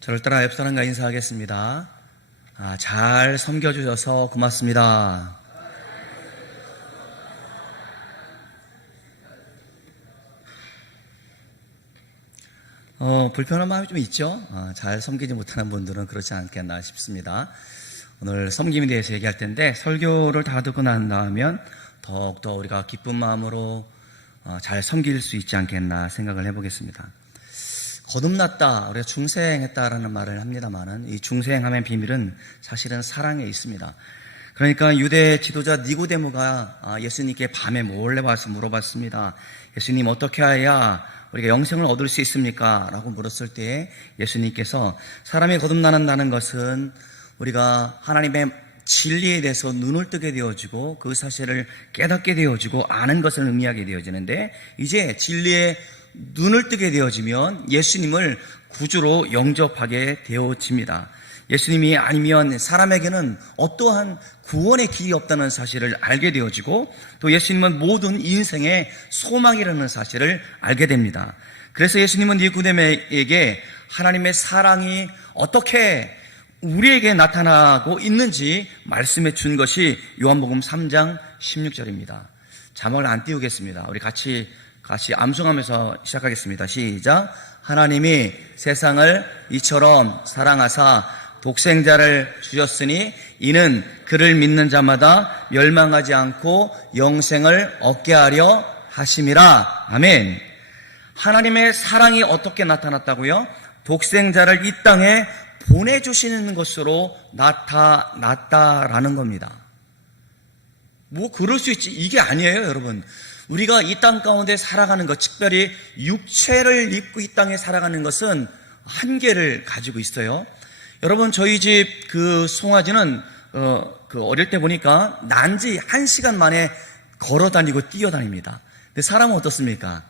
저를 따라 옆 사람과 인사하겠습니다. 잘 섬겨주셔서 고맙습니다. 불편한 마음이 좀 있죠? 잘 섬기지 못하는 분들은 그렇지 않겠나 싶습니다. 오늘 섬김에 대해서 얘기할 텐데, 설교를 다 듣고 난 다음엔 더욱더 우리가 기쁜 마음으로 잘 섬길 수 있지 않겠나 생각을 해보겠습니다. 거듭났다, 우리가 중생했다라는 말을 합니다만은, 이 중생함의 비밀은 사실은 사랑에 있습니다. 그러니까 유대 지도자 니고데모가 예수님께 밤에 몰래 와서 물어봤습니다. 예수님, 어떻게 해야 우리가 영생을 얻을 수 있습니까? 라고 물었을 때 예수님께서 사람이 거듭난다는 것은 우리가 하나님의 진리에 대해서 눈을 뜨게 되어지고 그 사실을 깨닫게 되어지고 아는 것을 의미하게 되어지는데, 이제 진리에 눈을 뜨게 되어지면 예수님을 구주로 영접하게 되어집니다. 예수님이 아니면 사람에게는 어떠한 구원의 길이 없다는 사실을 알게 되어지고, 또 예수님은 모든 인생의 소망이라는 사실을 알게 됩니다. 그래서 예수님은 니고데모에게 하나님의 사랑이 어떻게 우리에게 나타나고 있는지 말씀해 준 것이 요한복음 3장 16절입니다. 자막을 안 띄우겠습니다. 우리 같이 암송하면서 시작하겠습니다. 시작. 하나님이 세상을 이처럼 사랑하사 독생자를 주셨으니 이는 그를 믿는 자마다 멸망하지 않고 영생을 얻게 하려 하심이라. 아멘. 하나님의 사랑이 어떻게 나타났다고요? 독생자를 이 땅에 보내주시는 것으로 나타났다라는 겁니다. 그럴 수 있지. 이게 아니에요, 여러분. 우리가 이 땅 가운데 살아가는 것, 특별히 육체를 입고 이 땅에 살아가는 것은 한계를 가지고 있어요. 여러분, 저희 집 송아지는 어릴 때 보니까 난지 1시간 만에 걸어 다니고 뛰어 다닙니다. 근데 사람은 어떻습니까?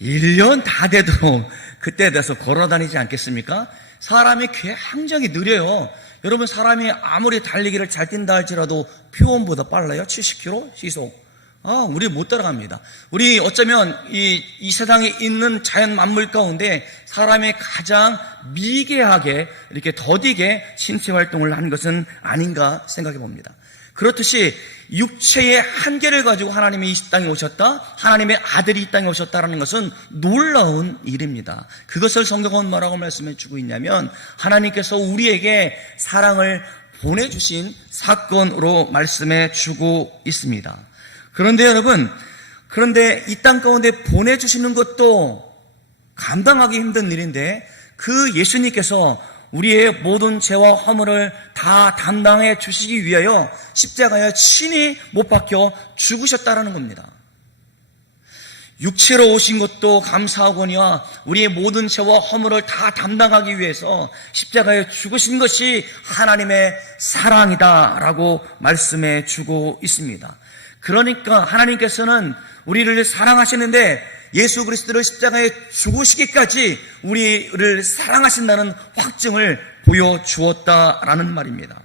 1년 다 돼도 그때 돼서 걸어 다니지 않겠습니까? 사람이 굉장히 느려요. 여러분, 사람이 아무리 달리기를 잘 뛴다 할지라도 표온보다 빨라요. 70km 시속. 우리 못 따라갑니다. 우리 어쩌면 이 세상에 있는 자연 만물 가운데 사람이 가장 미개하게 이렇게 더디게 신체 활동을 한 것은 아닌가 생각해 봅니다. 그렇듯이 육체의 한계를 가지고 하나님이 이 땅에 오셨다, 하나님의 아들이 이 땅에 오셨다라는 것은 놀라운 일입니다. 그것을 성경은 뭐라고 말씀해 주고 있냐면, 하나님께서 우리에게 사랑을 보내주신 사건으로 말씀해 주고 있습니다. 그런데 여러분, 이 땅 가운데 보내주시는 것도 감당하기 힘든 일인데, 그 예수님께서 우리의 모든 죄와 허물을 다 담당해 주시기 위하여 십자가에 친히 못 박혀 죽으셨다라는 겁니다. 육체로 오신 것도 감사하거니와 우리의 모든 죄와 허물을 다 담당하기 위해서 십자가에 죽으신 것이 하나님의 사랑이다라고 말씀해 주고 있습니다. 그러니까 하나님께서는 우리를 사랑하시는데 예수 그리스도를 십자가에 죽으시기까지 우리를 사랑하신다는 확증을 보여주었다라는 말입니다.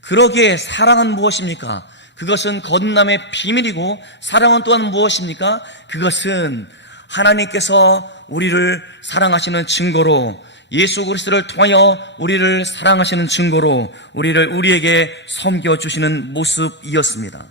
그러기에 사랑은 무엇입니까? 그것은 거듭남의 비밀이고, 사랑은 또한 무엇입니까? 그것은 하나님께서 우리를 사랑하시는 증거로, 예수 그리스도를 통하여 우리를 사랑하시는 증거로 우리에게 섬겨주시는 모습이었습니다.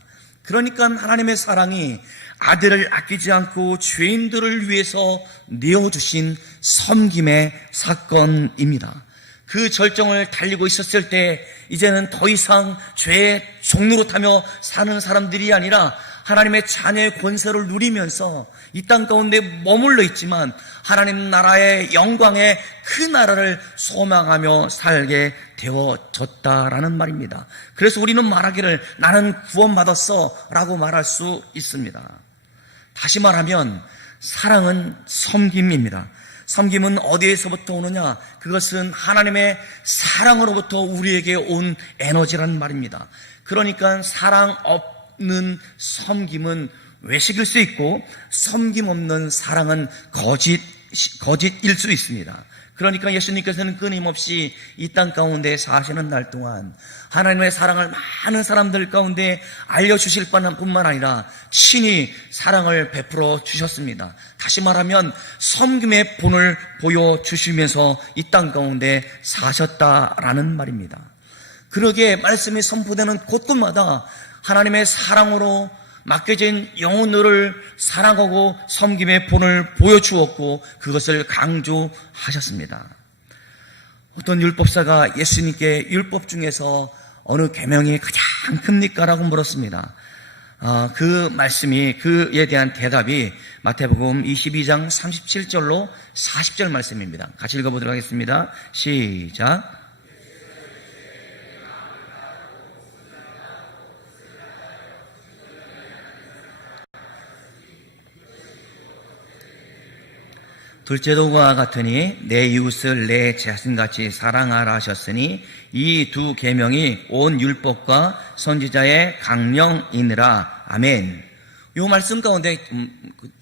그러니까 하나님의 사랑이 아들을 아끼지 않고 죄인들을 위해서 내어주신 섬김의 사건입니다. 그 절정을 달리고 있었을 때 이제는 더 이상 죄의 종노릇하며 사는 사람들이 아니라 하나님의 자녀의 권세를 누리면서 이 땅 가운데 머물러 있지만 하나님 나라의 영광의 그 나라를 소망하며 살게 되어졌다라는 말입니다. 그래서 우리는 말하기를 나는 구원받았어 라고 말할 수 있습니다. 다시 말하면 사랑은 섬김입니다. 섬김은 어디에서부터 오느냐? 그것은 하나님의 사랑으로부터 우리에게 온 에너지라는 말입니다. 그러니까 사랑 없는 섬김은 외식일 수 있고, 섬김 없는 사랑은 거짓일 수 있습니다. 그러니까 예수님께서는 끊임없이 이 땅 가운데 사시는 날 동안 하나님의 사랑을 많은 사람들 가운데 알려주실 뿐만 아니라 친히 사랑을 베풀어 주셨습니다. 다시 말하면 섬김의 본을 보여주시면서 이 땅 가운데 사셨다라는 말입니다. 그러기에 말씀이 선포되는 곳곳마다 하나님의 사랑으로 맡겨진 영혼들을 사랑하고 섬김의 본을 보여주었고 그것을 강조하셨습니다. 어떤 율법사가 예수님께 율법 중에서 어느 계명이 가장 큽니까? 라고 물었습니다. 그 말씀이, 그에 대한 대답이 마태복음 22장 37절로 40절 말씀입니다. 같이 읽어보도록 하겠습니다. 시작. 둘째도 그와 같으니 내 이웃을 내 자신같이 사랑하라 하셨으니 이 두 계명이 온 율법과 선지자의 강령이니라. 아멘. 이 말씀 가운데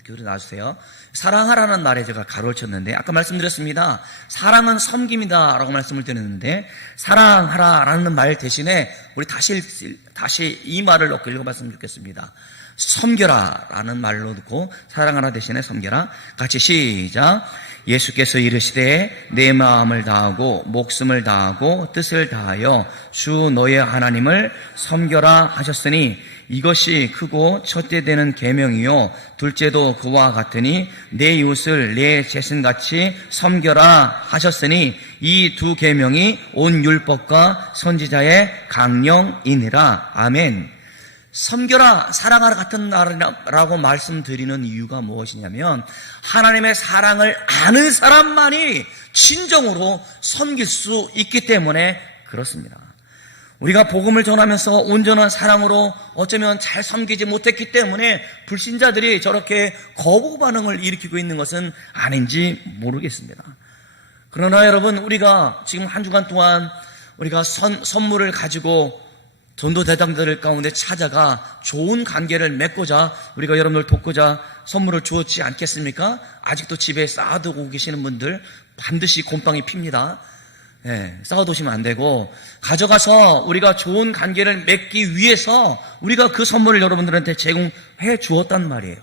글을 놔주세요. 사랑하라는 말에 제가 가로를 쳤는데 아까 말씀드렸습니다. 사랑은 섬김이다 라고 말씀을 드렸는데 사랑하라라는 말 대신에 우리 다시 이 말을 넣고 읽어봤으면 좋겠습니다. 섬겨라 라는 말로 듣고 사랑하라 대신에 섬겨라. 같이 시작. 예수께서 이르시되 내 마음을 다하고 목숨을 다하고 뜻을 다하여 주 너의 하나님을 섬겨라 하셨으니 이것이 크고 첫째 되는 계명이요 둘째도 그와 같으니 내 이웃을 내 자신같이 섬겨라 하셨으니 이 두 계명이 온 율법과 선지자의 강령이니라. 아멘. 섬겨라, 사랑하라 같은 말이라고 말씀드리는 이유가 무엇이냐면 하나님의 사랑을 아는 사람만이 진정으로 섬길 수 있기 때문에 그렇습니다. 우리가 복음을 전하면서 온전한 사랑으로 어쩌면 잘 섬기지 못했기 때문에 불신자들이 저렇게 거부 반응을 일으키고 있는 것은 아닌지 모르겠습니다. 그러나 여러분, 우리가 지금 한 주간 동안 우리가 선물을 가지고 전도대장들 가운데 찾아가 좋은 관계를 맺고자 우리가 여러분들 돕고자 선물을 주었지 않겠습니까? 아직도 집에 쌓아두고 계시는 분들 반드시 곰팡이 핍니다. 쌓아두시면 안 되고 가져가서 우리가 좋은 관계를 맺기 위해서 우리가 그 선물을 여러분들한테 제공해 주었단 말이에요.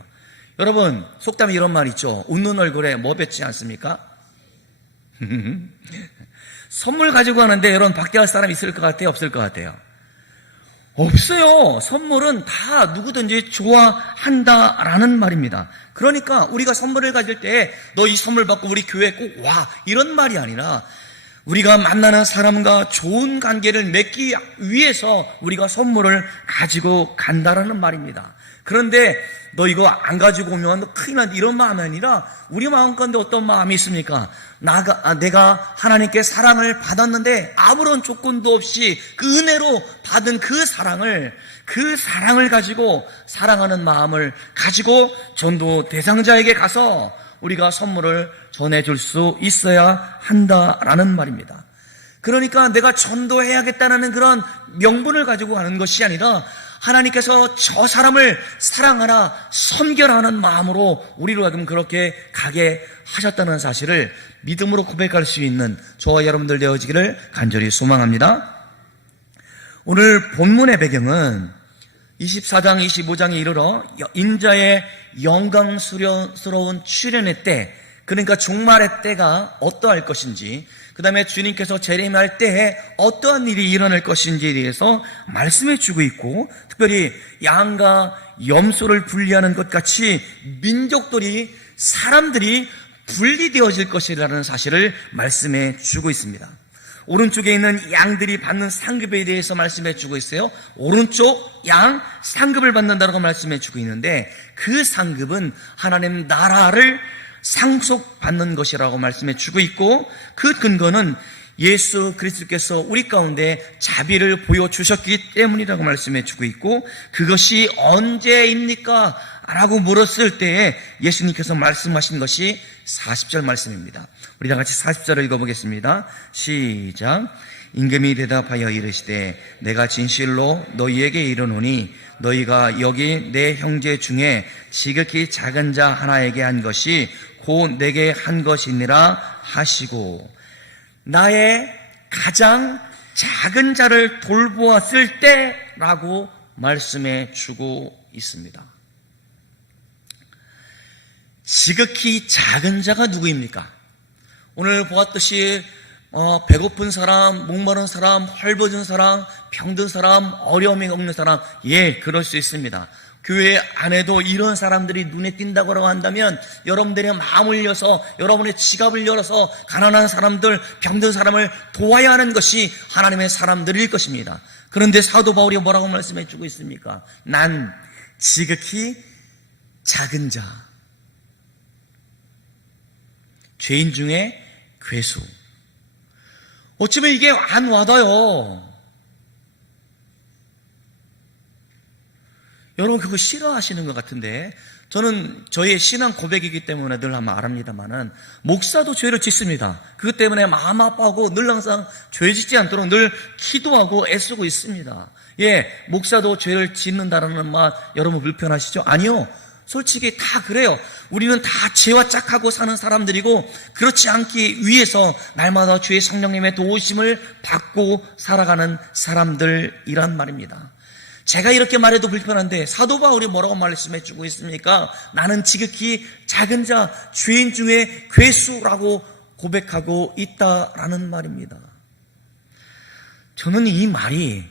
여러분, 속담에 이런 말 있죠. 웃는 얼굴에 뭐 뱉지 않습니까? 선물 가지고 가는데 여러분 박대할 사람 있을 것 같아요? 없을 것 같아요? 없어요. 선물은 다 누구든지 좋아한다라는 말입니다. 그러니까 우리가 선물을 가질 때 너 이 선물 받고 우리 교회에 꼭 와 이런 말이 아니라 우리가 만나는 사람과 좋은 관계를 맺기 위해서 우리가 선물을 가지고 간다라는 말입니다. 그런데 너 이거 안 가지고 오면 큰일 난다 이런 마음이 아니라 우리 마음 가운데 어떤 마음이 있습니까? 내가 하나님께 사랑을 받았는데 아무런 조건도 없이 그 은혜로 받은 그 사랑을 가지고 사랑하는 마음을 가지고 전도 대상자에게 가서 우리가 선물을 전해줄 수 있어야 한다라는 말입니다. 그러니까 내가 전도해야겠다는 그런 명분을 가지고 가는 것이 아니라 하나님께서 저 사람을 사랑하라, 섬겨라 하는 마음으로 우리로 하여금 그렇게 가게 하셨다는 사실을 믿음으로 고백할 수 있는 저와 여러분들 되어지기를 간절히 소망합니다. 오늘 본문의 배경은 24장, 25장에 이르러 인자의 영광스러운 출현의 때, 그러니까 종말의 때가 어떠할 것인지, 그 다음에 주님께서 재림할 때에 어떠한 일이 일어날 것인지에 대해서 말씀해 주고 있고, 특별히 양과 염소를 분리하는 것 같이 민족들이, 사람들이 분리되어질 것이라는 사실을 말씀해 주고 있습니다. 오른쪽에 있는 양들이 받는 상급에 대해서 말씀해 주고 있어요. 오른쪽 양 상급을 받는다고 말씀해 주고 있는데 그 상급은 하나님 나라를 상속받는 것이라고 말씀해 주고 있고 그 근거는 예수 그리스도께서 우리 가운데 자비를 보여주셨기 때문이라고 말씀해 주고 있고 그것이 언제입니까? 라고 물었을 때에 예수님께서 말씀하신 것이 40절 말씀입니다. 우리 다 같이 40절을 읽어보겠습니다. 시작. 임금이 대답하여 이르시되 내가 진실로 너희에게 이르노니 너희가 여기 내 형제 중에 지극히 작은 자 하나에게 한 것이 곧 내게 한 것이니라 하시고 나의 가장 작은 자를 돌보았을 때라고 말씀해 주고 있습니다. 지극히 작은 자가 누구입니까? 오늘 보았듯이 배고픈 사람, 목마른 사람, 헐벗은 사람, 병든 사람, 어려움이 없는 사람, 그럴 수 있습니다. 교회 안에도 이런 사람들이 눈에 띈다고 한다면 여러분들의 마음을 열어서, 여러분의 지갑을 열어서 가난한 사람들, 병든 사람을 도와야 하는 것이 하나님의 사람들일 것입니다. 그런데 사도 바울이 뭐라고 말씀해 주고 있습니까? 난 지극히 작은 자, 죄인 중에 괴수. 어쩌면 이게 안 와닿아요. 여러분 그거 싫어하시는 것 같은데, 저는 저의 신앙 고백이기 때문에 늘 한번 말합니다만은 목사도 죄를 짓습니다. 그것 때문에 마음 아파하고 늘 항상 죄 짓지 않도록 늘 기도하고 애쓰고 있습니다. 목사도 죄를 짓는다는 말 여러분 불편하시죠? 아니요. 솔직히 다 그래요. 우리는 다 죄와 짝하고 사는 사람들이고, 그렇지 않기 위해서 날마다 주의 성령님의 도우심을 받고 살아가는 사람들이란 말입니다. 제가 이렇게 말해도 불편한데 사도 바울이 뭐라고 말씀해 주고 있습니까? 나는 지극히 작은 자, 죄인 중에 괴수라고 고백하고 있다라는 말입니다. 저는 이 말이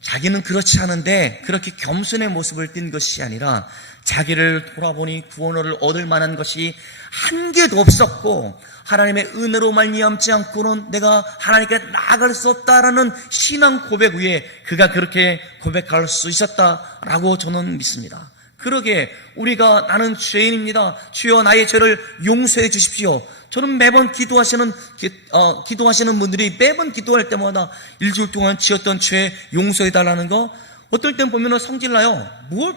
자기는 그렇지 않은데 그렇게 겸손의 모습을 띈 것이 아니라 자기를 돌아보니 구원을 얻을 만한 것이 한 개도 없었고 하나님의 은혜로 말미암지 않고는 내가 하나님께 나아갈 수 없다라는 신앙 고백 위에 그가 그렇게 고백할 수 있었다라고 저는 믿습니다. 그러게 우리가 나는 죄인입니다. 주여 나의 죄를 용서해 주십시오. 저는 매번 기도하시는 분들이 매번 기도할 때마다 일주일 동안 지었던 죄 용서해 달라는 거, 어떨 땐 보면은 성질나요. 뭘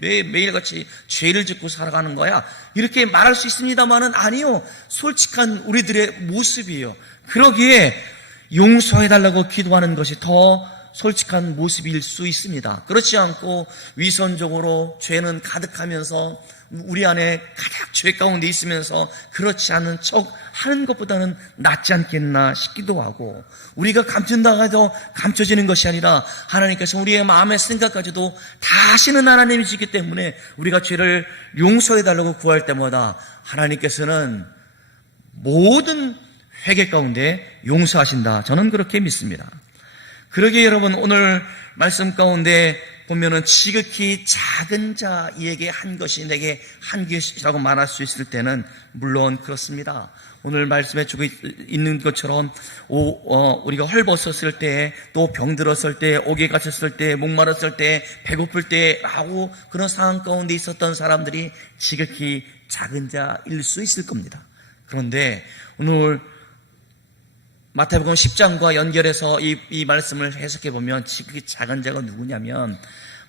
매일같이 죄를 짓고 살아가는 거야? 이렇게 말할 수 있습니다만은 아니요. 솔직한 우리들의 모습이에요. 그러기에 용서해달라고 기도하는 것이 더 솔직한 모습일 수 있습니다. 그렇지 않고 위선적으로 죄는 가득하면서 우리 안에 가득 죄 가운데 있으면서 그렇지 않은 척 하는 것보다는 낫지 않겠나 싶기도 하고, 우리가 감춘다고 해도 감춰지는 것이 아니라 하나님께서 우리의 마음의 생각까지도 다 아시는 하나님이시기 때문에 우리가 죄를 용서해달라고 구할 때마다 하나님께서는 모든 회개 가운데 용서하신다. 저는 그렇게 믿습니다. 그러기에 여러분 오늘 말씀 가운데 보면은 지극히 작은 자에게 한 것이 내게 한 것이라고 말할 수 있을 때는 물론 그렇습니다. 오늘 말씀해 주고 있는 것처럼 우리가 헐벗었을 때, 또 병들었을 때, 옥에 갇혔을 때, 목마랐을 때, 배고플 때 하고 그런 상황 가운데 있었던 사람들이 지극히 작은 자일 수 있을 겁니다. 그런데 오늘 마태복음 10장과 연결해서 이 말씀을 해석해 보면 지극히 작은 자가 누구냐면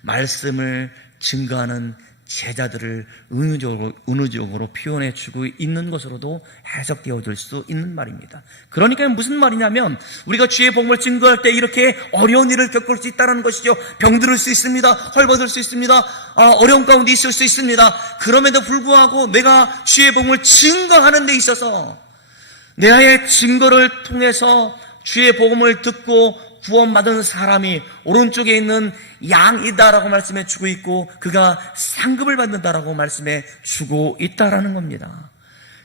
말씀을 증거하는 제자들을 은유적으로 표현해 주고 있는 것으로도 해석되어질 수 있는 말입니다. 그러니까 무슨 말이냐면 우리가 주의 복음을 증거할 때 이렇게 어려운 일을 겪을 수 있다는 것이죠. 병들을 수 있습니다. 헐벗을 수 있습니다. 어려운 가운데 있을 수 있습니다. 그럼에도 불구하고 내가 주의 복음을 증거하는 데 있어서 내의 증거를 통해서 주의 복음을 듣고 구원받은 사람이 오른쪽에 있는 양이다라고 말씀해 주고 있고 그가 상급을 받는다라고 말씀해 주고 있다라는 겁니다.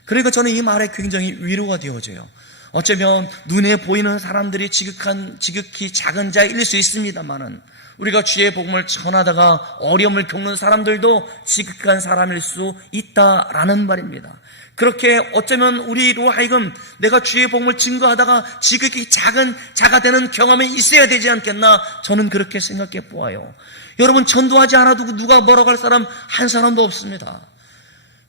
그러니까 저는 이 말에 굉장히 위로가 되어져요. 어쩌면 눈에 보이는 사람들이 지극히 작은 자일 수 있습니다만은 우리가 주의 복음을 전하다가 어려움을 겪는 사람들도 지극한 사람일 수 있다라는 말입니다. 그렇게 어쩌면 우리로 하여금 내가 주의 복음을 증거하다가 지극히 작은 자가 되는 경험이 있어야 되지 않겠나, 저는 그렇게 생각해 보아요. 여러분, 전도하지 않아도 누가 뭐라고 할 사람 한 사람도 없습니다.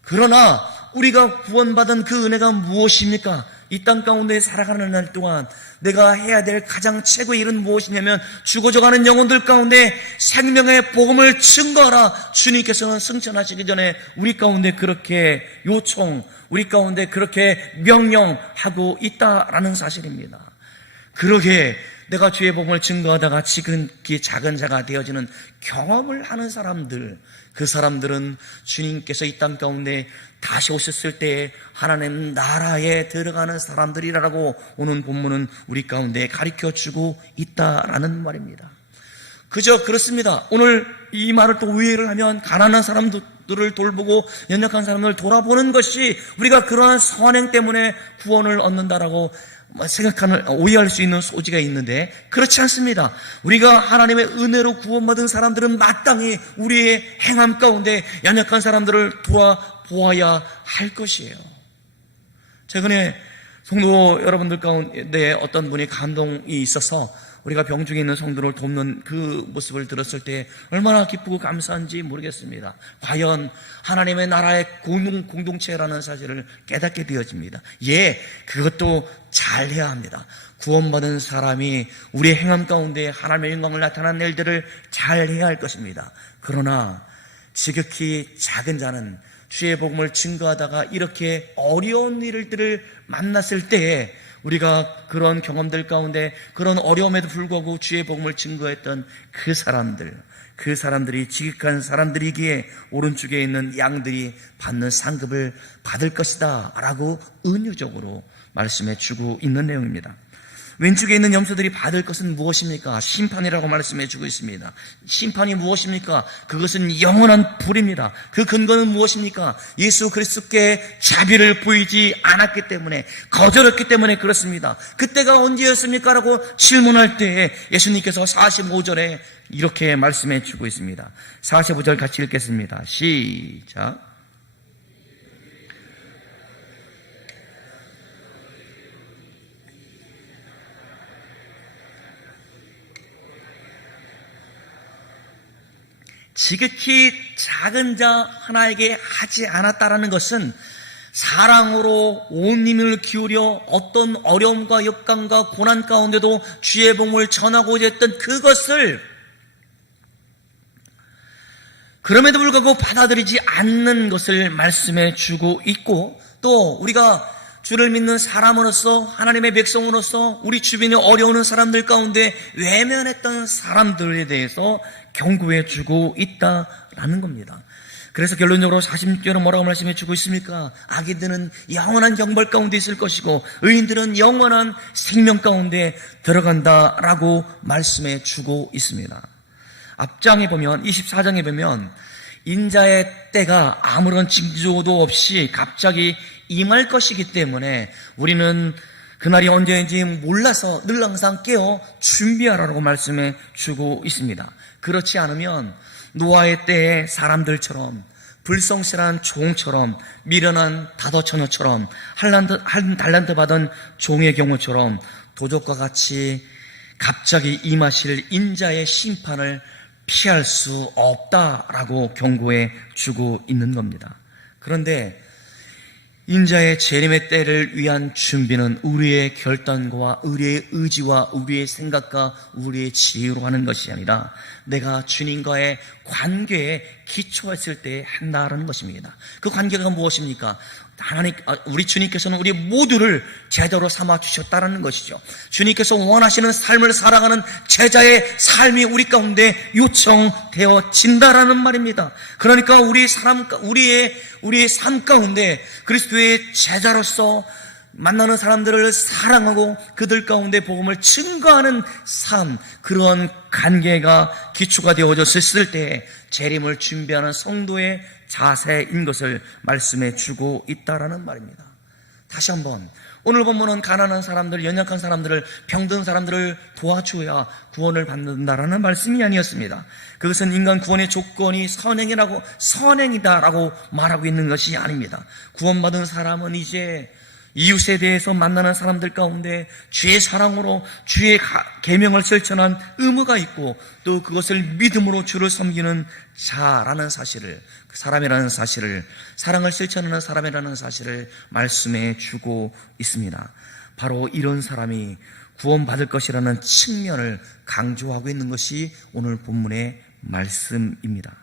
그러나 우리가 구원받은 그 은혜가 무엇입니까? 이 땅 가운데 살아가는 날 동안 내가 해야 될 가장 최고의 일은 무엇이냐면 죽어져가는 영혼들 가운데 생명의 복음을 증거하라. 주님께서는 승천하시기 전에 우리 가운데 그렇게 우리 가운데 그렇게 명령하고 있다라는 사실입니다. 그러게 내가 주의 복음을 증거하다가 지극히 작은 자가 되어지는 경험을 하는 사람들, 그 사람들은 주님께서 이 땅 가운데 다시 오셨을 때 하나님 나라에 들어가는 사람들이라고 오는 본문은 우리 가운데 가르쳐주고 있다라는 말입니다. 그저 그렇습니다. 오늘 이 말을 또 의외를 하면 가난한 사람들을 돌보고 연약한 사람들을 돌아보는 것이 우리가 그러한 선행 때문에 구원을 얻는다라고 생각하는, 오해할 수 있는 소지가 있는데 그렇지 않습니다. 우리가 하나님의 은혜로 구원받은 사람들은 마땅히 우리의 행함 가운데 연약한 사람들을 돌아보아야 할 것이에요. 최근에 성도 여러분들 가운데 어떤 분이 감동이 있어서 우리가 병중에 있는 성도를 돕는 그 모습을 들었을 때 얼마나 기쁘고 감사한지 모르겠습니다. 과연 하나님의 나라의 공동체라는 사실을 깨닫게 되어집니다. 예, 그것도 잘해야 합니다. 구원받은 사람이 우리의 행함 가운데 하나님의 영광을 나타내는 일들을 잘해야 할 것입니다. 그러나 지극히 작은 자는 주의 복음을 증거하다가 이렇게 어려운 일들을 만났을 때에 우리가 그런 경험들 가운데 그런 어려움에도 불구하고 주의 복음을 증거했던 그 사람들이 지극한 사람들이기에 오른쪽에 있는 양들이 받는 상급을 받을 것이다 라고 은유적으로 말씀해 주고 있는 내용입니다. 왼쪽에 있는 염소들이 받을 것은 무엇입니까? 심판이라고 말씀해 주고 있습니다. 심판이 무엇입니까? 그것은 영원한 불입니다. 그 근거는 무엇입니까? 예수 그리스도께 자비를 보이지 않았기 때문에, 거절했기 때문에 그렇습니다. 그때가 언제였습니까? 라고 질문할 때에 예수님께서 45절에 이렇게 말씀해 주고 있습니다. 45절 같이 읽겠습니다. 시작. 지극히 작은 자 하나에게 하지 않았다라는 것은 사랑으로 온 힘을 기울여 어떤 어려움과 역경과 고난 가운데도 주의 복음을 전하고자 했던 그것을 그럼에도 불구하고 받아들이지 않는 것을 말씀해 주고 있고, 또 우리가 주를 믿는 사람으로서, 하나님의 백성으로서 우리 주변에 어려우는 사람들 가운데 외면했던 사람들에 대해서 경고해 주고 있다라는 겁니다. 그래서 결론적으로 46절은 뭐라고 말씀해 주고 있습니까? 악인들은 영원한 형벌 가운데 있을 것이고 의인들은 영원한 생명 가운데 들어간다라고 말씀해 주고 있습니다. 앞장에 보면, 24장에 보면 인자의 때가 아무런 징조도 없이 갑자기 임할 것이기 때문에 우리는 그날이 언제인지 몰라서 늘 항상 깨어 준비하라고 말씀해 주고 있습니다. 그렇지 않으면 노아의 때의 사람들처럼, 불성실한 종처럼, 미련한 다더처녀처럼, 한 달란트 받은 종의 경우처럼 도적과 같이 갑자기 임하실 인자의 심판을 피할 수 없다라고 경고해 주고 있는 겁니다. 그런데 인자의 재림의 때를 위한 준비는 우리의 결단과 우리의 의지와 우리의 생각과 우리의 지혜로 하는 것이 아니라 내가 주님과의 관계에 기초했을 때 한다라는 것입니다. 그 관계가 무엇입니까? 우리 주님께서는 우리 모두를 제자로 삼아 주셨다는 것이죠. 주님께서 원하시는 삶을 살아가는 제자의 삶이 우리 가운데 요청되어진다라는 말입니다. 그러니까 우리의 삶 가운데 그리스도의 제자로서 만나는 사람들을 사랑하고 그들 가운데 복음을 증거하는 삶, 그런 관계가 기초가 되어졌을 때 재림을 준비하는 성도의 자세인 것을 말씀해 주고 있다라는 말입니다. 다시 한번, 오늘 본문은 가난한 사람들, 연약한 사람들을, 병든 사람들을 도와줘야 구원을 받는다라는 말씀이 아니었습니다. 그것은 인간 구원의 조건이 선행이다라고 말하고 있는 것이 아닙니다. 구원받은 사람은 이제 이웃에 대해서 만나는 사람들 가운데 주의 사랑으로 주의 계명을 실천한 의무가 있고, 또 그것을 믿음으로 주를 섬기는 자라는 사실을, 그 사람이라는 사실을, 사랑을 실천하는 사람이라는 사실을 말씀해 주고 있습니다. 바로 이런 사람이 구원받을 것이라는 측면을 강조하고 있는 것이 오늘 본문의 말씀입니다.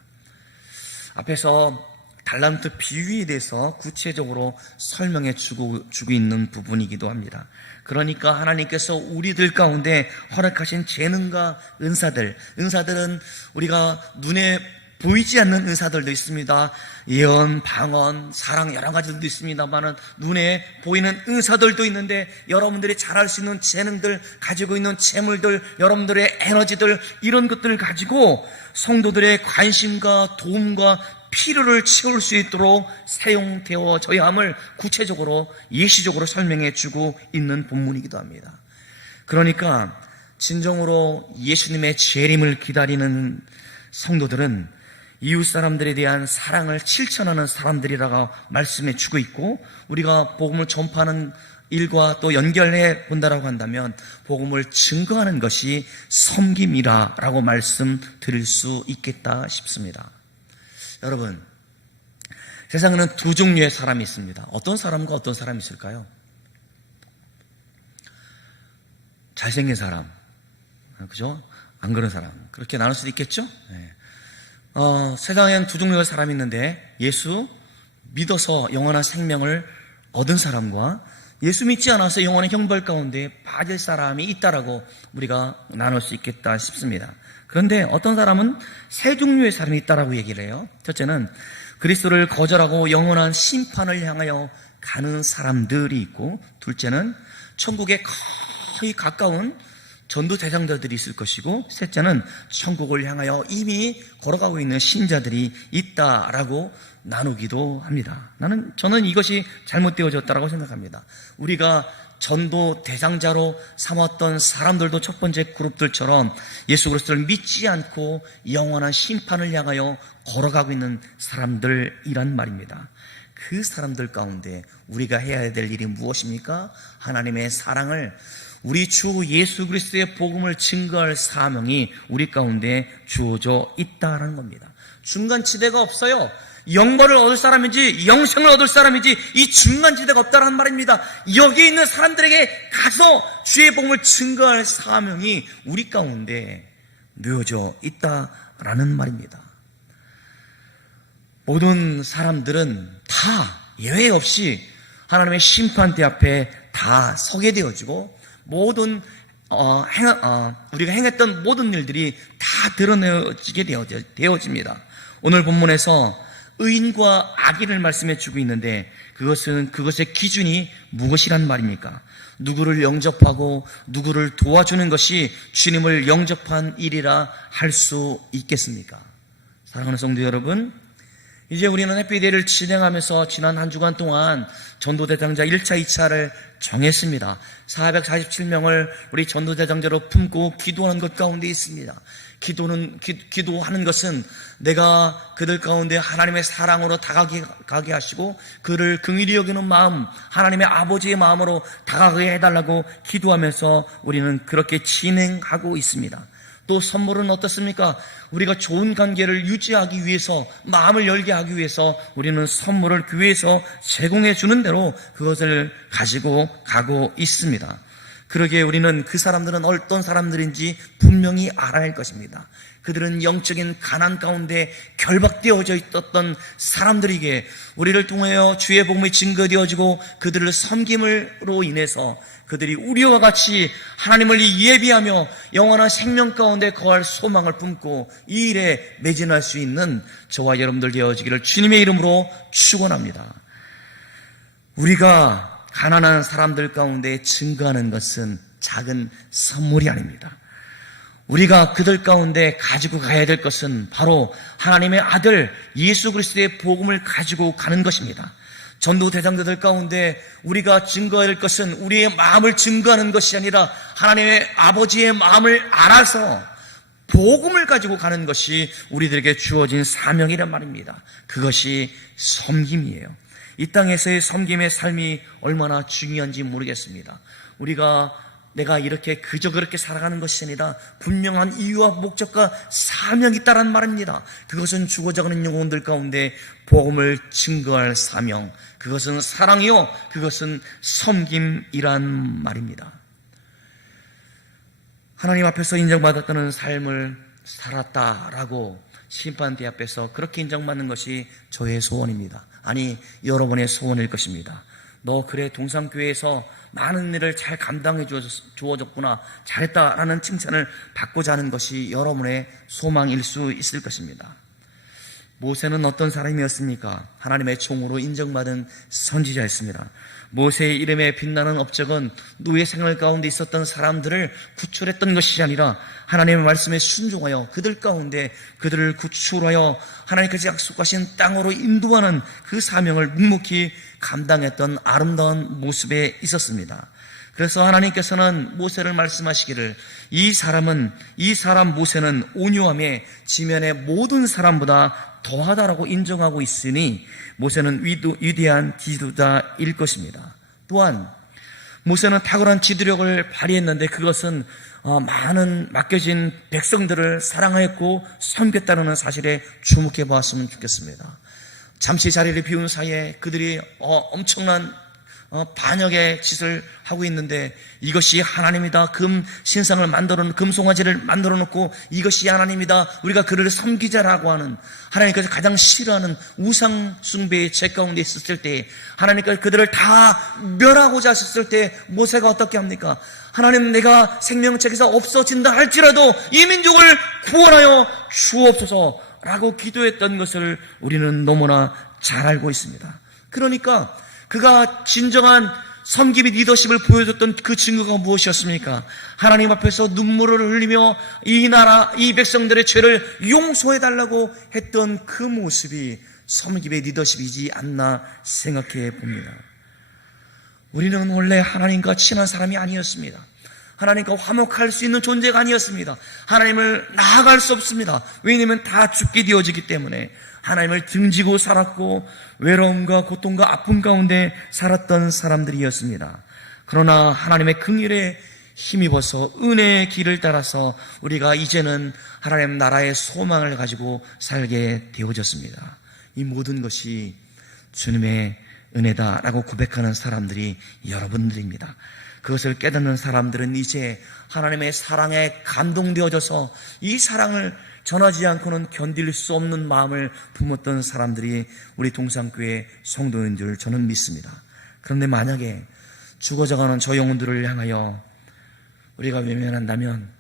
앞에서 달란트 비유에 대해서 구체적으로 설명해 주고 있는 부분이기도 합니다. 그러니까 하나님께서 우리들 가운데 허락하신 재능과 은사들은 우리가 눈에 보이지 않는 은사들도 있습니다. 예언, 방언, 사랑 여러 가지들도 있습니다만 눈에 보이는 은사들도 있는데 여러분들이 잘할 수 있는 재능들, 가지고 있는 재물들, 여러분들의 에너지들 이런 것들을 가지고 성도들의 관심과 도움과 필요를 채울 수 있도록 사용되어져야 함을 구체적으로 예시적으로 설명해 주고 있는 본문이기도 합니다. 그러니까 진정으로 예수님의 재림을 기다리는 성도들은 이웃 사람들에 대한 사랑을 실천하는 사람들이라고 말씀해 주고 있고, 우리가 복음을 전파하는 일과 또 연결해 본다라고 한다면 복음을 증거하는 것이 섬김이라고 말씀드릴 수 있겠다 싶습니다. 여러분, 세상에는 두 종류의 사람이 있습니다. 어떤 사람과 어떤 사람이 있을까요? 잘생긴 사람, 그죠? 안 그런 사람, 그렇게 나눌 수도 있겠죠? 네. 세상에는 두 종류의 사람이 있는데, 예수 믿어서 영원한 생명을 얻은 사람과 예수 믿지 않아서 영원한 형벌 가운데 빠질 사람이 있다라고 우리가 나눌 수 있겠다 싶습니다. 그런데 어떤 사람은 세 종류의 사람이 있다라고 얘기를 해요. 첫째는 그리스도를 거절하고 영원한 심판을 향하여 가는 사람들이 있고, 둘째는 천국에 거의 가까운 전도대장자들이 있을 것이고, 셋째는 천국을 향하여 이미 걸어가고 있는 신자들이 있다라고 나누기도 합니다. 저는 이것이 잘못되어졌다라고 생각합니다. 우리가 전도대장자로 삼았던 사람들도 첫 번째 그룹들처럼 예수 그리스도를 믿지 않고 영원한 심판을 향하여 걸어가고 있는 사람들이란 말입니다. 그 사람들 가운데 우리가 해야 될 일이 무엇입니까? 하나님의 사랑을, 우리 주 예수 그리스도의 복음을 증거할 사명이 우리 가운데 주어져 있다는 겁니다. 중간지대가 없어요. 영벌을 얻을 사람인지 영생을 얻을 사람인지 이 중간지대가 없다는 말입니다. 여기 있는 사람들에게 가서 주의 복음을 증거할 사명이 우리 가운데 놓여져 있다라는 말입니다. 모든 사람들은 다 예외 없이 하나님의 심판대 앞에 다 서게 되어지고, 모든 우리가 행했던 모든 일들이 다 드러내지게 되어집니다. 오늘 본문에서 의인과 악인을 말씀해 주고 있는데, 그것의 기준이 무엇이란 말입니까? 누구를 영접하고 누구를 도와주는 것이 주님을 영접한 일이라 할 수 있겠습니까? 사랑하는 성도 여러분, 이제 우리는 해피데이를 진행하면서 지난 한 주간 동안 전도대장자 1차, 2차를 정했습니다. 447명을 우리 전도대장자로 품고 기도하는 것 가운데 있습니다. 기도하는 것은 내가 그들 가운데 하나님의 사랑으로 다가가게 하시고 그를 긍휼히 여기는 마음, 하나님의 아버지의 마음으로 다가가게 해달라고 기도하면서 우리는 그렇게 진행하고 있습니다. 또 선물은 어떻습니까? 우리가 좋은 관계를 유지하기 위해서, 마음을 열게 하기 위해서 우리는 선물을 교회에서 제공해 주는 대로 그것을 가지고 가고 있습니다. 그러기에 우리는 그 사람들은 어떤 사람들인지 분명히 알아야 할 것입니다. 그들은 영적인 가난 가운데 결박되어져 있었던 사람들에게 우리를 통하여 주의 복음이 증거되어지고 그들을 섬김으로 인해서 그들이 우리와 같이 하나님을 예비하며 영원한 생명 가운데 거할 소망을 품고 이 일에 매진할 수 있는 저와 여러분들 되어지기를 주님의 이름으로 축원합니다. 우리가 가난한 사람들 가운데 증거하는 것은 작은 선물이 아닙니다. 우리가 그들 가운데 가지고 가야 될 것은 바로 하나님의 아들 예수 그리스도의 복음을 가지고 가는 것입니다. 전도 대장자들 가운데 우리가 증거해야 할 것은 우리의 마음을 증거하는 것이 아니라 하나님의 아버지의 마음을 알아서 복음을 가지고 가는 것이 우리들에게 주어진 사명이란 말입니다. 그것이 섬김이에요. 이 땅에서의 섬김의 삶이 얼마나 중요한지 모르겠습니다. 내가 이렇게 그저 그렇게 살아가는 것이 아니라 분명한 이유와 목적과 사명이 있다란 말입니다. 그것은 죽어가는 영혼들 가운데 복음을 증거할 사명, 그것은 사랑이요, 그것은 섬김이란 말입니다. 하나님 앞에서 인정받았다는 삶을 살았다라고 심판대 앞에서 그렇게 인정받는 것이 저의 소원입니다. 아니, 여러분의 소원일 것입니다. 너 그래 동산교회에서 많은 일을 잘 감당해 주어졌구나, 잘했다라는 칭찬을 받고자 하는 것이 여러분의 소망일 수 있을 것입니다. 모세는 어떤 사람이었습니까? 하나님의 종으로 인정받은 선지자였습니다. 모세의 이름에 빛나는 업적은 노예 생활 가운데 있었던 사람들을 구출했던 것이 아니라 하나님의 말씀에 순종하여 그들 가운데 그들을 구출하여 하나님께서 약속하신 땅으로 인도하는 그 사명을 묵묵히 감당했던 아름다운 모습에 있었습니다. 그래서 하나님께서는 모세를 말씀하시기를 이 사람 모세는 온유함에 지면의 모든 사람보다 더하다라고 인정하고 있으니 모세는 위대한 지도자일 것입니다. 또한 모세는 탁월한 지도력을 발휘했는데 그것은 많은 맡겨진 백성들을 사랑하였고 섬겼다는 사실에 주목해 보았으면 좋겠습니다. 잠시 자리를 비운 사이에 그들이 엄청난 반역의 짓을 하고 있는데 이것이 하나님이다. 신상을 금송아지를 만들어 놓고 이것이 하나님이다. 우리가 그를 섬기자라고 하는 하나님께서 가장 싫어하는 우상 숭배의 죄 가운데 있었을 때 하나님께서 그들을 다 멸하고자 하셨을 때 모세가 어떻게 합니까? 하나님, 내가 생명책에서 없어진다 할지라도 이 민족을 구원하여 주옵소서 라고 기도했던 것을 우리는 너무나 잘 알고 있습니다. 그러니까 그가 진정한 섬김의 리더십을 보여줬던 그 증거가 무엇이었습니까? 하나님 앞에서 눈물을 흘리며 이 백성들의 죄를 용서해달라고 했던 그 모습이 섬김의 리더십이지 않나 생각해 봅니다. 우리는 원래 하나님과 친한 사람이 아니었습니다. 하나님과 화목할 수 있는 존재가 아니었습니다. 하나님을 나아갈 수 없습니다. 왜냐하면 다 죽게 되어지기 때문에 하나님을 등지고 살았고 외로움과 고통과 아픔 가운데 살았던 사람들이었습니다. 그러나 하나님의 긍휼에 힘입어서 은혜의 길을 따라서 우리가 이제는 하나님 나라의 소망을 가지고 살게 되어졌습니다. 이 모든 것이 주님의 은혜다라고 고백하는 사람들이 여러분들입니다. 그것을 깨닫는 사람들은 이제 하나님의 사랑에 감동되어져서 이 사랑을 전하지 않고는 견딜 수 없는 마음을 품었던 사람들이 우리 동산교회 성도인 줄 저는 믿습니다. 그런데 만약에 죽어져가는 저 영혼들을 향하여 우리가 외면한다면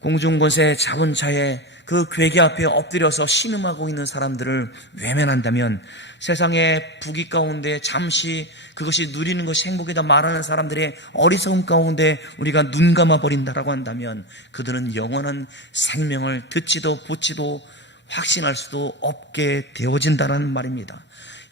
공중권세 잡은 자의 그 괴계 앞에 엎드려서 신음하고 있는 사람들을 외면한다면 세상의 부귀 가운데 잠시 그것이 누리는 것이 행복이다 말하는 사람들의 어리석음 가운데 우리가 눈 감아 버린다라고 한다면 그들은 영원한 생명을 듣지도 보지도 확신할 수도 없게 되어진다는 말입니다.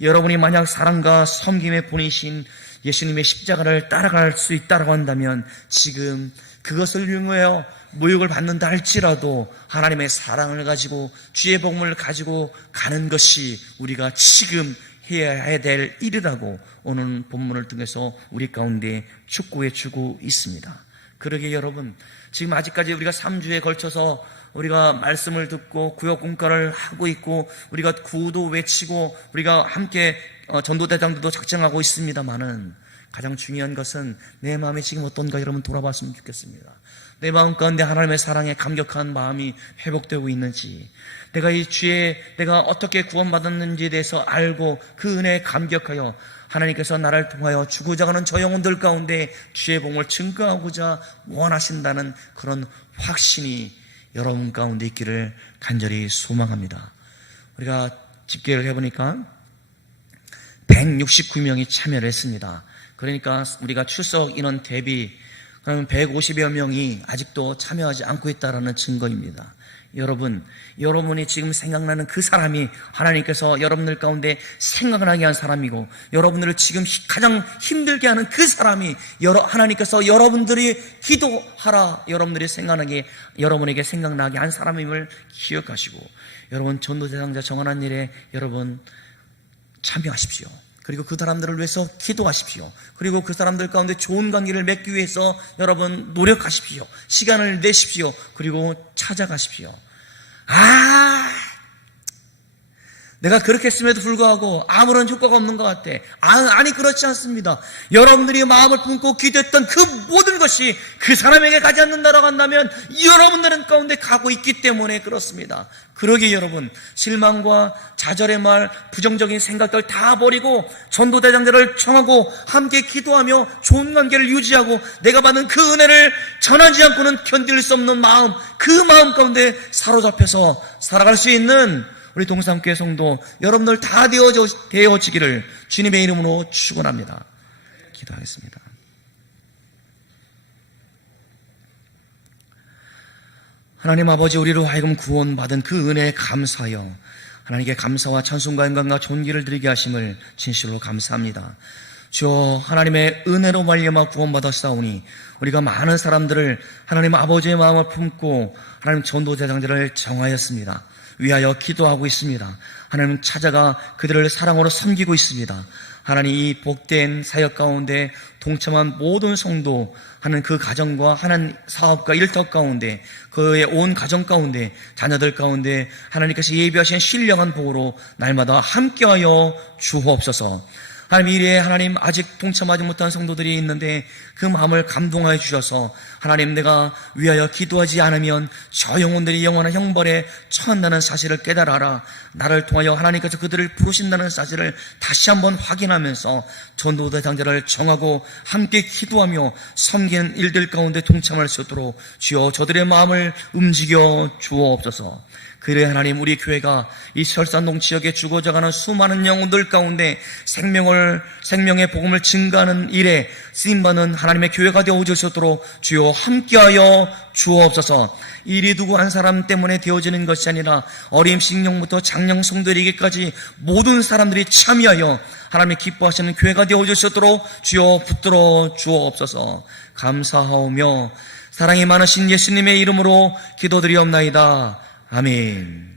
여러분이 만약 사랑과 섬김의 본이신 예수님의 십자가를 따라갈 수 있다고 한다면 지금 그것을 위하여 모욕을 받는다 할지라도 하나님의 사랑을 가지고 주의 복음을 가지고 가는 것이 우리가 지금 해야 될 일이라고 오늘 본문을 통해서 우리 가운데 축구해 주고 있습니다. 그러게 여러분, 지금 아직까지 우리가 3주에 걸쳐서 우리가 말씀을 듣고 구역 공과를 하고 있고 우리가 구도 외치고 우리가 함께 전도대장들도 작정하고 있습니다만은 가장 중요한 것은 내 마음이 지금 어떤가 여러분 돌아봤으면 좋겠습니다. 내 마음 가운데 하나님의 사랑에 감격한 마음이 회복되고 있는지, 내가 이 주에 내가 어떻게 구원받았는지에 대해서 알고 그 은혜에 감격하여 하나님께서 나를 통하여 죽고자 하는 저 영혼들 가운데 주의 복음을 증거하고자 원하신다는 그런 확신이 여러분 가운데 있기를 간절히 소망합니다. 우리가 집계를 해보니까 169명이 참여를 했습니다. 그러니까 우리가 출석 인원 대비 그러면 150여 명이 아직도 참여하지 않고 있다는 증거입니다. 여러분이 지금 생각나는 그 사람이 하나님께서 여러분들 가운데 생각나게 한 사람이고 여러분들을 지금 가장 힘들게 하는 그 사람이 하나님께서 여러분들이 기도하라 여러분에게 생각나게 한 사람임을 기억하시고 여러분 전도대상자 정하는 일에 여러분 참여하십시오. 그리고 그 사람들을 위해서 기도하십시오. 그리고 그 사람들 가운데 좋은 관계를 맺기 위해서 여러분 노력하십시오. 시간을 내십시오. 그리고 찾아가십시오. 내가 그렇게 했음에도 불구하고 아무런 효과가 없는 것 같아. 아니 그렇지 않습니다. 여러분들이 마음을 품고 기도했던 그 모든 것이 그 사람에게 가지 않는다라고 한다면 여러분들은 가운데 가고 있기 때문에 그렇습니다. 그러기에 여러분, 실망과 좌절의 말, 부정적인 생각들 다 버리고 전도대장들을 청하고 함께 기도하며 좋은 관계를 유지하고 내가 받은 그 은혜를 전하지 않고는 견딜 수 없는 마음, 그 마음 가운데 사로잡혀서 살아갈 수 있는 우리 동산교회 성도 여러분들 다 되어지기를 주님의 이름으로 축원합니다. 기도하겠습니다. 하나님 아버지, 우리로 하여금 구원받은 그 은혜에 감사하여 하나님께 감사와 찬송과 영광과 존귀를 드리게 하심을 진실로 감사합니다. 주여, 하나님의 은혜로 말미암아 구원받았사오니 우리가 많은 사람들을 하나님 아버지의 마음을 품고 하나님 전도대장들을 정하였습니다. 위하여 기도하고 있습니다. 하나님 찾아가 그들을 사랑으로 섬기고 있습니다. 하나님, 이 복된 사역 가운데 동참한 모든 성도, 하는 그 가정과 하나님 사업과 일터 가운데, 그의 온 가정 가운데, 자녀들 가운데 하나님께서 예비하신 신령한 복으로 날마다 함께하여 주옵소서. 하나님, 이래 하나님 아직 동참하지 못한 성도들이 있는데 그 마음을 감동하여 주셔서 하나님, 내가 위하여 기도하지 않으면 저 영혼들이 영원한 형벌에 처한다는 사실을 깨달아라. 나를 통하여 하나님께서 그들을 부르신다는 사실을 다시 한번 확인하면서 전도대장들을 정하고 함께 기도하며 섬기는 일들 가운데 동참할 수 있도록 주여 저들의 마음을 움직여 주옵소서. 그래 하나님, 우리 교회가 이 설산동 지역에 죽어져가는 수많은 영혼들 가운데 생명의 복음을 증가하는 일에 쓰임받는 하나님의 교회가 되어주시도록 주여 함께하여 주옵소서. 일이 누구 한 사람 때문에 되어지는 것이 아니라 어린 신령부터 장령 성도에게까지 모든 사람들이 참여하여 하나님의 기뻐하시는 교회가 되어주시도록 주여 붙들어 주옵소서. 감사하오며 사랑이 많으신 예수님의 이름으로 기도드리옵나이다. 아멘.